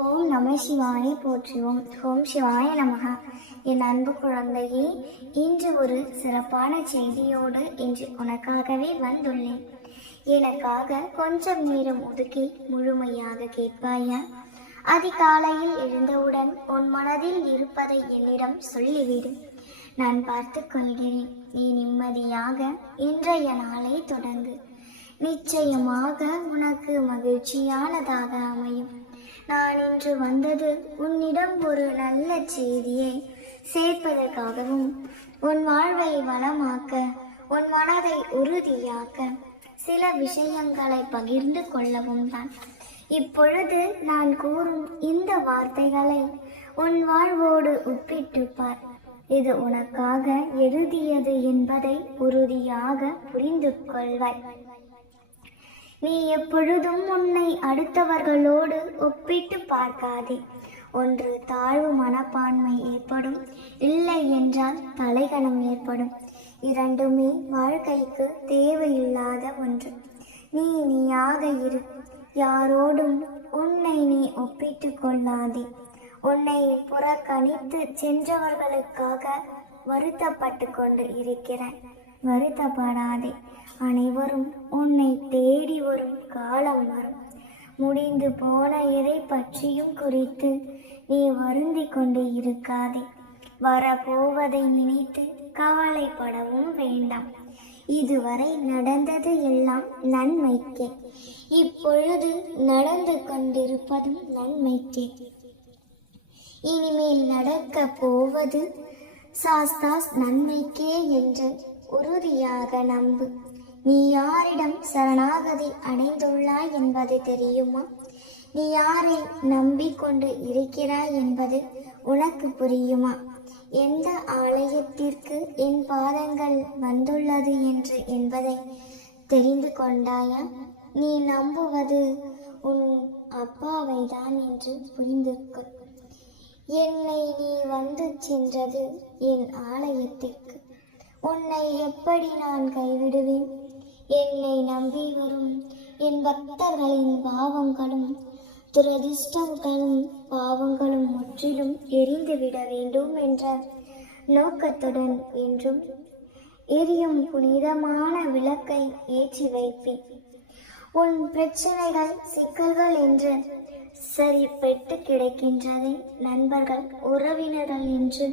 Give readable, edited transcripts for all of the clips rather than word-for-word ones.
ஓம் நம சிவாய போற்றுவோம். ஓம் சிவாய நமக. என் அன்பு குழந்தையே, இன்று ஒரு சிறப்பான செய்தியோடு இன்று உனக்காகவே வந்துள்ளேன். எனக்காக கொஞ்சம் நேரம் ஒதுக்கி முழுமையாக கேட்பாயா? அதிகாலையில் எழுந்தவுடன் உன் மனதில் இருப்பதை என்னிடம் சொல்லிவிடு. நான் பார்த்து கொள்கிறேன். நீ நிம்மதியாக இன்றைய நாளை தொடங்கு. நிச்சயமாக உனக்கு மகிழ்ச்சியானதாக அமையும். நான் இன்று வந்தது உன்னிடம் ஒரு நல்ல செய்தியை சேர்ப்பதற்காகவும், உன் வாழ்வை வளமாக்க, உன் மனதை உறுதியாக்க சில விஷயங்களை பகிர்ந்து கொள்ளவும் தான். இப்பொழுது நான் கூறும் இந்த வார்த்தைகளை உன் வாழ்வோடு ஒப்பிட்டு பார். இது உனக்காக எழுதியது என்பதை உறுதியாக புரிந்து கொள்வாய். நீ எப்பொழுதும் உன்னை அடுத்தவர்களோடு ஒப்பிட்டு பார்க்காதே. ஒன்று தாழ்வு மனப்பான்மை ஏற்படும், இல்லை என்றால் தலைகணம் ஏற்படும். இரண்டுமே வாழ்க்கைக்கு தேவையில்லாத ஒன்று. நீயாக இரு. யாரோடும் உன்னை நீ ஒப்பிட்டு கொள்ளாதே. உன்னை புறக்கணித்து சென்றவர்களுக்காக வருத்தப்பட்டு கொண்டு இருக்கிறாய். வருத்தப்படாதே. அனைவரும் உன்னை தேடி வரும் காலம் வரும். முடிந்து போன எதை பற்றியும் குறித்து நீ வருந்தி கொண்டு இருக்காதே. வரப்போவதை நினைத்து கவலைப்படவும் வேண்டாம். இதுவரை நடந்தது எல்லாம் நன்மைக்கே. இப்பொழுது நடந்து கொண்டிருப்பதும் நன்மைக்கே. இனிமேல் நடக்க போவது சாஸ்தாஸ் நன்மைக்கே என்று உறுதியாக நம்பு. நீ யாரிடம் சரணாகதி அடைந்துள்ளாய் என்பது தெரியுமா? நீ யாரை நம்பிக்கொண்டு இருக்கிறாய் என்பது உனக்கு புரியுமா? எந்த ஆலயத்திற்கு என் பாதங்கள் வந்துள்ளது என்று என்பதை தெரிந்து கொண்டாயா? நீ நம்புவது உன் அப்பாவை தான் என்று புரிந்து கொள். என்னை நீ வந்து சென்றது என் ஆலயத்திற்கு. உன்னை எப்படி நான் கைவிடுவேன்? என்னை நம்பி வரும் என் பக்தர்களின் பாவங்களும் துரதிர்ஷ்டங்களும் பாவங்களும் முற்றிலும் எரிந்துவிட வேண்டும் என்ற நோக்கத்துடன் என்றும் எரியும் புனிதமான விளக்கை ஏற்றி வைப்பேன். உன் பிரச்சனைகள் சிக்கல்கள் என்று சரிப்பட்டு கிடக்கின்றதை நண்பர்கள் உறவினர்கள் என்று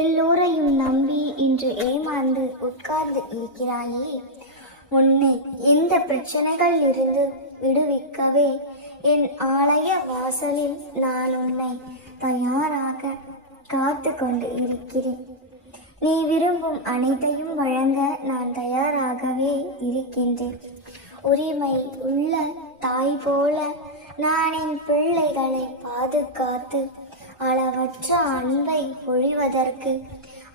எல்லோரையும் நம்பி இன்று ஏமாந்து உட்கார்ந்து இருக்கிறாயே. உன்னை இந்த பிரச்சனைகள் இருந்து விடுவிக்கவே என் ஆலய வாசலில் நான் உன்னை தயாராக காத்து கொண்டு இருக்கிறேன். நீ விரும்பும் அனைத்தையும் வழங்க நான் தயாராகவே இருக்கின்றேன். உரிமை உள்ள தாய் போல நான் என் பிள்ளைகளை பாதுகாத்து அளவற்ற அன்பை பொழிவதற்கு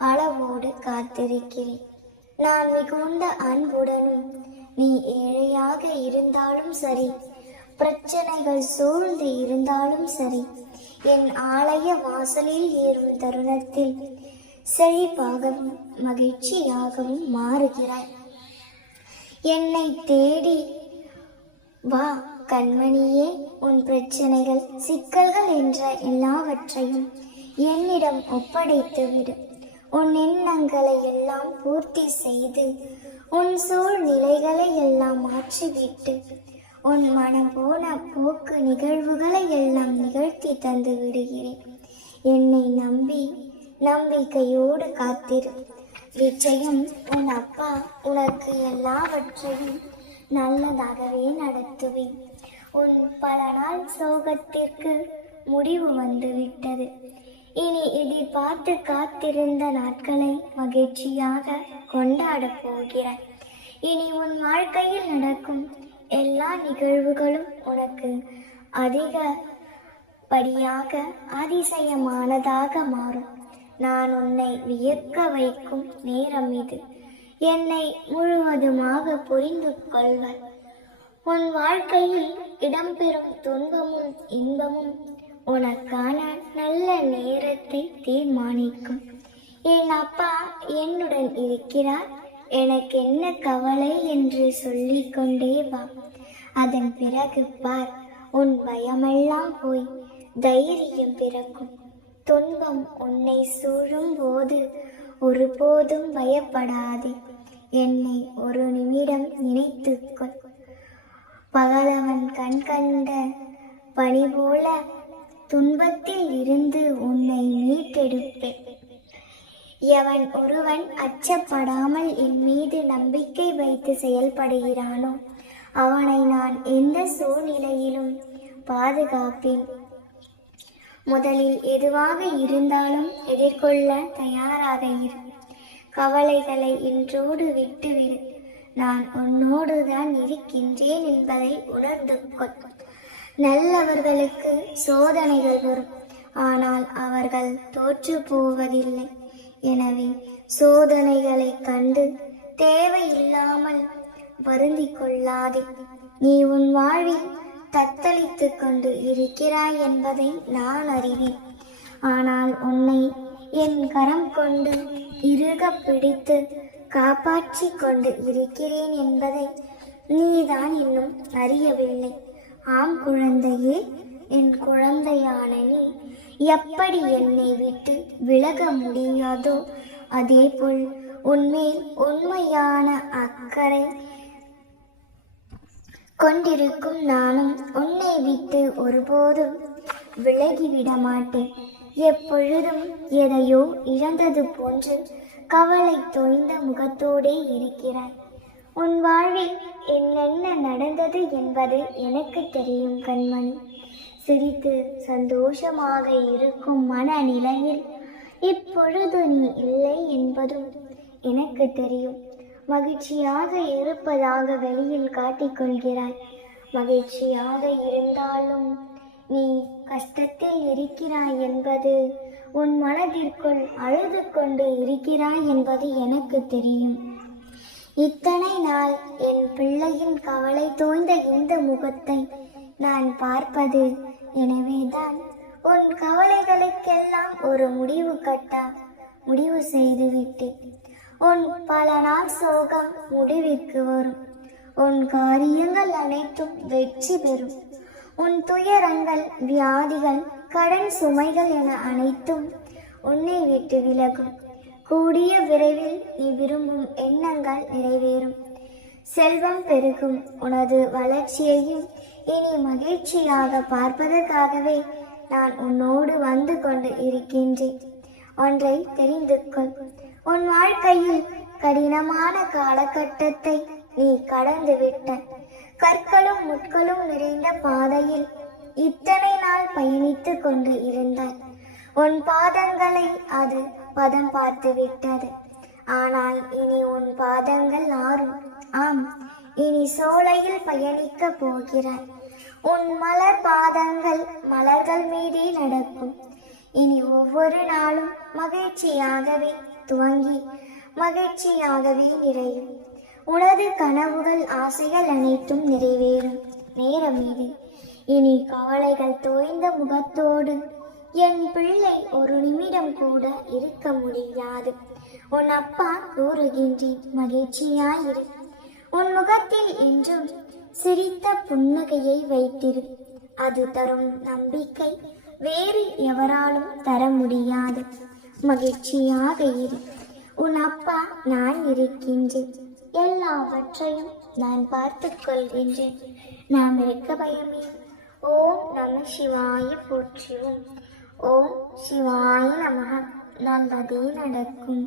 அளவோடு காத்திருக்கிறேன். நான் மிகுந்த அன்புடனும், நீ ஏழையாக இருந்தாலும் சரி, பிரச்சனைகள் சூழ்ந்து இருந்தாலும் சரி, என் ஆலய வாசலில் ஏறும் தருணத்தில் செழிப்பாகவும் மகிழ்ச்சியாகவும் மாறுகிறாய். என்னை தேடி வா கண்மணியே. உன் பிரச்சனைகள் சிக்கல்கள் என்ற எல்லாவற்றையும் என்னிடம் ஒப்படைத்து விடு. உன் எண்ணங்களை எல்லாம் பூர்த்தி செய்து உன் சூழ்நிலைகளை எல்லாம் மாற்றிவிட்டு உன் மனம் போன போக்கு நிகழ்வுகளை எல்லாம் நிகழ்த்தி தந்து விடுகிறேன். என்னை நம்பி நம்பிக்கையோடு காத்திரு. நிச்சயம் உன் அப்பா உனக்கு எல்லாவற்றையும் நல்லதாகவே நடத்துவேன். உன் பல நாள் சோகத்திற்கு முடிவு வந்துவிட்டது. இனி எதிர்பார்த்து காத்திருந்த நாட்களை மகிழ்ச்சியாக கொண்டாடப் போகிறாய். இனி உன் வாழ்க்கையில் நடக்கும் எல்லா நிகழ்வுகளும் உனக்கு அதிகப்படியாக அதிசயமானதாக மாறும். நான் உன்னை வியக்க வைக்கும் நேரம் இது. என்னை முழுவதுமாக புரிந்து கொள்வாய். உன் வாழ்க்கையில் இடம்பெறும் துன்பமும் இன்பமும் உனக்கான நல்ல நேரத்தை தீர்மானிக்கும். என் அப்பா என்னுடன் இருக்கிறார், எனக்கு என்ன கவலை என்று சொல்லிக்கொண்டே வா. அதன் பிறகு பார், உன் பயமெல்லாம் போய் தைரியம் பிறக்கும். துன்பம் உன்னை சூழும் போது ஒருபோதும் பயப்படாதே. என்னை ஒரு நிமிடம் நினைத்துக்கொள். பகலவன் கண் கண்ட பனி போல துன்பத்தில் இருந்து உன்னை மீட்டெடுப்பேன். எவன் ஒருவன் அச்சப்படாமல் என் மீது நம்பிக்கை வைத்து செயல்படுகிறானோ அவனை நான் எந்த சூழ்நிலையிலும் பாதுகாப்பேன். முதலில் எதுவாக இருந்தாலும் எதிர்கொள்ள தயாராக இரு. கவலைகளை இன்றோடு விட்டுவிடு. நான் உன்னோடுதான் இருக்கின்றேன் என்பதை உணர்ந்து கொள். நல்லவர்களுக்கு சோதனைகள் வரும், ஆனால் அவர்கள் தோற்று போவதில்லை. எனவே சோதனைகளை கண்டு தேவையில்லாமல் வருந்திக் கொள்ளாதே. நீ உன் வாழ்வில் தத்தளித்து கொண்டு இருக்கிறாய் என்பதை நான் அறிவேன். ஆனால் உன்னை என் கரம் கொண்டு இறுக பிடித்து காப்பாற்றி கொண்டு இருக்கிறேன் என்பதை நீதான் இன்னும் அறியவில்லை. ஆம் குழந்தையே, என் குழந்தையான நீ எப்படி என்னை விட்டு விலக முடியாதோ அதேபோல் உன்மேல் உண்மையான அக்கறை கொண்டிருக்கும் நானும் உன்னை விட்டு ஒருபோதும் விலகிவிட மாட்டேன். எப்பொழுதும் எதையோ இழந்தது போன்று கவலை தோய்ந்த முகத்தோடே இருக்கிறாய். உன் வாழ்வில் என்னென்ன நடந்தது என்பது எனக்கு தெரியும் கண்மணி. சிரித்து சந்தோஷமாக இருக்கும் மனநிலையில் இப்பொழுது நீ இல்லை என்பதும் எனக்கு தெரியும். மகிழ்ச்சியாக இருப்பதாக வெளியில் காட்டிக்கொள்கிறாய். மகிழ்ச்சியாக இருந்தாலும் நீ கஷ்டத்தில் இருக்கிறாய் என்பது, உன் மனதிற்குள் அழுது கொண்டு இருக்கிறாய் என்பது எனக்கு தெரியும். இத்தனை நாள் என் பிள்ளையின் கவலை தோய்ந்த இந்த முகத்தை நான் பார்ப்பது. எனவேதான் உன் கவலைகளுக்கெல்லாம் ஒரு முடிவு செய்துவிட்டேன். உன் பல நாள் சோகம் முடிவிற்கு வரும். உன் காரியங்கள் அனைத்தும் வெற்றி பெறும். உன் துயரங்கள், வியாதிகள், கடன் சுமைகள் என அனைத்தும் உன்னை விட்டு விலகும். கூடிய விரைவில் நீ விரும்பும் எண்ணங்கள் நிறைவேறும். செல்வம் பெருகும். உனது வளர்ச்சியையும் இனி மகிழ்ச்சியாக பார்ப்பதற்காகவே நான் உன்னோடு வந்து கொண்டு இருக்கின்றேன். ஒன்றை தெரிந்து கொள். உன் வாழ்க்கையில் கடினமான காலகட்டத்தை நீ கடந்து விட்டாய். கற்களும் முட்களும் நிறைந்த பாதையில் இத்தனை நாள் பயணித்து கொண்டு இருந்தாய். உன் பாதங்களை அது பதம் பார்த்து விட்டது. ஆனால் இனி உன் பாதங்கள் ஆறும். ஆம், இனி சோலையில் பயணிக்க போகிறாய். உன் மலர் பாதங்கள் மலர்கள் மீதே நடக்கும். இனி ஒவ்வொரு நாளும் மகிழ்ச்சியாகவே துவங்கி மகிழ்ச்சியாகவே நிறையும். உனது கனவுகள், ஆசைகள் அனைத்தும் நிறைவேறும் நேரம் இது. இனி கவலைகள் தோய்ந்த முகத்தோடு என் பிள்ளை ஒரு நிமிடம் கூட இருக்க முடியாது. உன் அப்பா கூறுகின்றேன், மகிழ்ச்சியாயிரு. உன் முகத்தில் என்றும் சிரித்த புன்னகையை வைத்திரு. அது தரும் நம்பிக்கை வேறு எவராலும் தர முடியாது. மகிழ்ச்சியாக இரு. உன் அப்பா நான் இருக்கின்றேன். எல்லாவற்றையும் நான் பார்த்துக் கொள்கின்றேன். நாம் இருக்க பயமே. ஓம் நம சிவாய போற்றுவோம். ஓம் சிவாய நமக. நல்லதே நடக்கும்.